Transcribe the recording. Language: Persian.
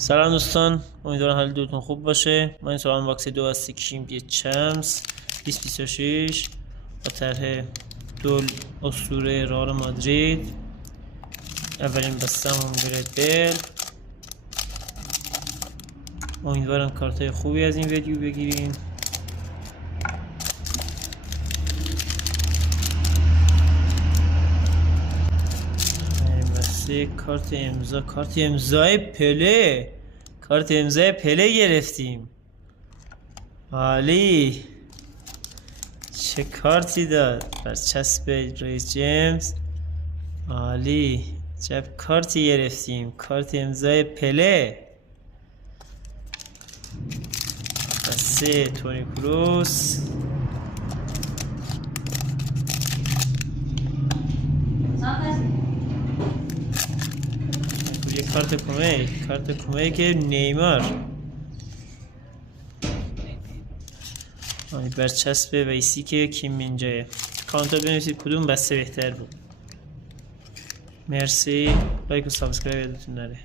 سلام دوستان، امیدوارم حال دوتون خوب باشه. ما این سال باکس 2 هستی کشیم یه چمس 2026 با طرح دول اسطوره رئال مادرید. اولین بستمون گرت بیل. امیدوارم کارتای خوبی از این ویدیو بگیریم. کارت امضا، کارت امضای پله، کارت امضای پله گرفتیم. عالی، چه کارتی داد؟ برچسب رئیس جیمز. عالی، چه کارتی گرفتیم؟ کارت امضای پله. بسه تونی کروس. کارت کمک نیمار. برچسب ویسی که کیم منجه. کامنتار بنویسید کدوم بسته بهتر بود. مرسی، لایک و سابسکرایب یادتون نره.